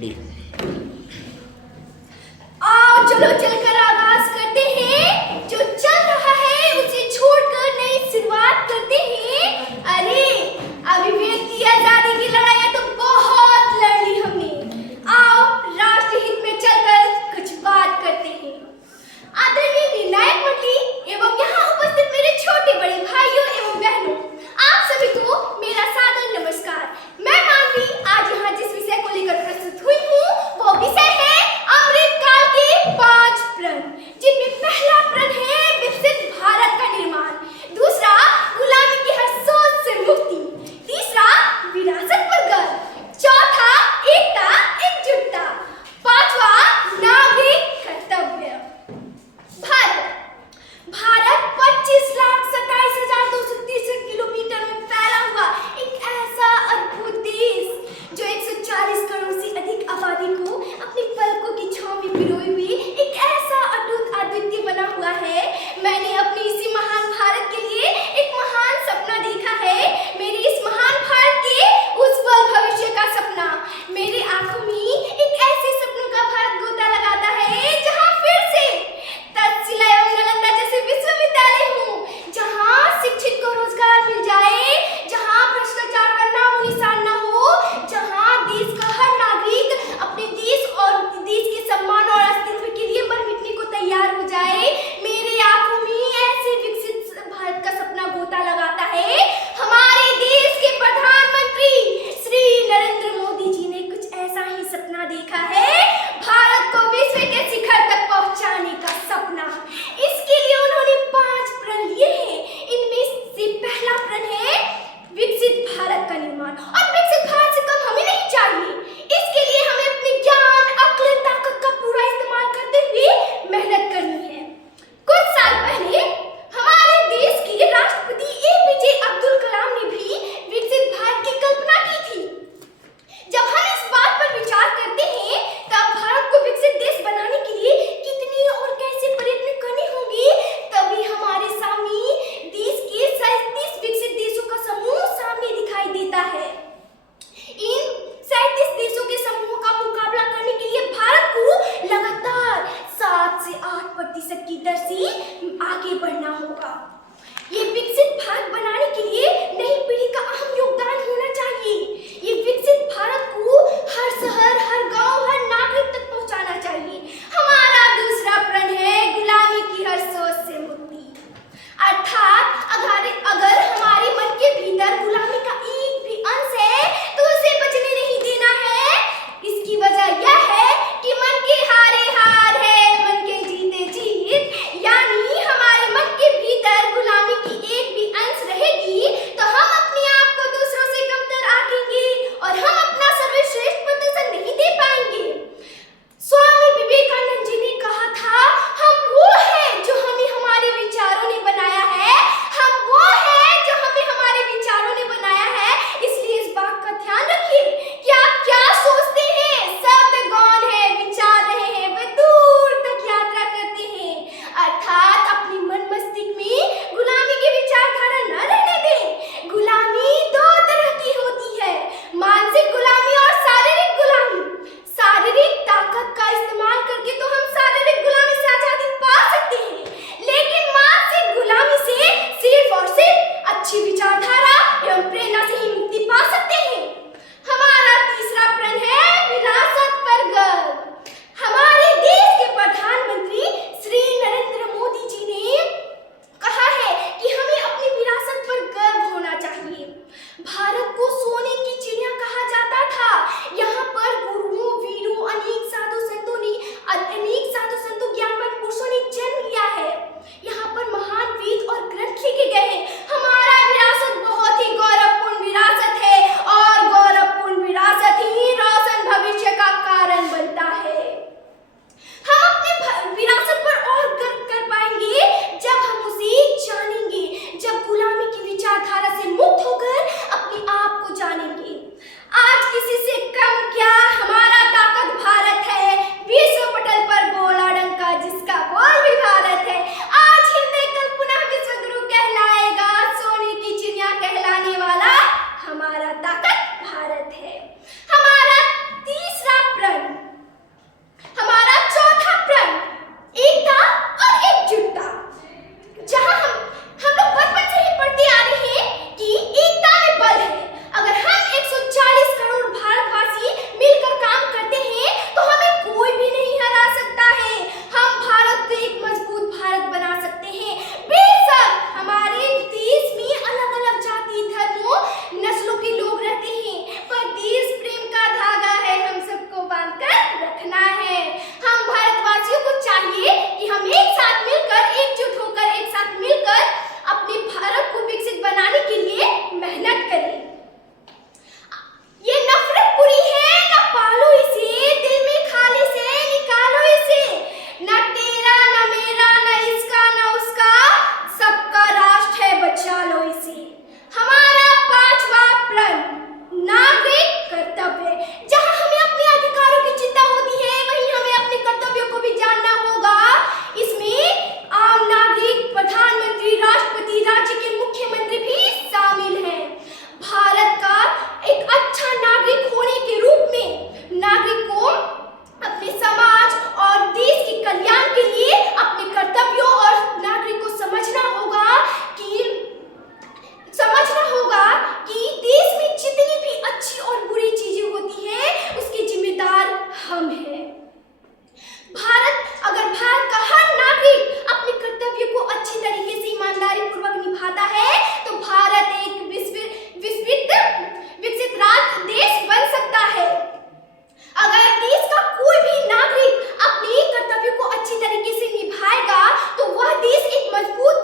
Ready. आओ चलो चलकर आगाज करते हैं, जो चल रहा है उसे छोड़कर नई शुरुआत करते हैं। अरे अभिव्यक्ति आजादी की लड़ाई तो बहुत लड़ ली हमने, आओ राष्ट्र हित में चलकर कुछ बात करते हैं। आदरणीय निर्णायक मंत्री एवं यहाँ उपस्थित मेरे छोटे बड़े भाइयों एवं बहनों, आप सभी को मेरा सादर नमस्कार। मैं मानवी आज यहाँ जिस विषय को लेकर प्रस्तुत हुई हूँ वो विषय है अमृतकाल के 5 प्रण, जिनमें पहला प्रण है विकसित भारत का निर्माण, दूसरा गुलामी की हर सोच से मुक्ति, तीसरा विरासत पर गर्व, चौथा एकता एकजुटता, पांचवा नागरिक कर्तव्य। भारत 25,27,263 किलोमीटर में फैला हुआ एक ऐसा अद्भुत देश जो 140 करोड़ से अधिक आबादी को अपनी पलकों की छांव में पिरोए हुए एक ऐसा अटूट अद्वितीय बना हुआ है। मैंने अपने इसी महान भारत के लिए एक महान सपना देखा है। मेरे इस महान भारत के उज्जवल भविष्य का सपना मेरे आंखों में एक ऐसे सपनों का भारत गोता लगाता है जहां फिर से तक्षशिला एवं नालंदा जैसे विश्वविद्यालय हो, जहां शिक्षित को रोजगार मिल जाए, जहां भ्रष्टाचार का नामो निशान न हो, जहां देश का हर नागरिक अपने देश और देश के सम्मान और अस्तित्व के लिए मर मिटने को तैयार हो जाए। मेरे आंखों में ऐसे विकसित भारत का सपना गोता लगाता है। हमारे देश के प्रधानमंत्री श्री नरेंद्र मोदी जी ने कुछ ऐसा ही सपना देखा है, भारत को विश्व के शिखर तक पहुंचाने का सपना। इसके लिए उन्होंने 5 प्रण लिए हैं। इनमें से पहला प्रण है विकसित भारत का निर्माण, और विकसित भारत से कम हमें नहीं चाहिए। इसके लिए हमें अपने ज्ञान अक्ल ताकत का पूरा इस्तेमाल करते हुए मेहनत करनी है। कुछ साल पहले हमारे देश के राष्ट्रपति एपीजे अब्दुल कलाम ने भी विकसित भारत की कल्पना की थी। जब हम इस बात पर विचार करते हैं हम हैं। भारत का हर नागरिक अपने कर्तव्य को अच्छी तरीके से ईमानदारी पूर्वक निभाता है तो भारत एक विकसित राष्ट्र देश बन सकता है। अगर देश का कोई भी नागरिक अपने कर्तव्य को अच्छी तरीके से निभाएगा तो वह देश एक मजबूत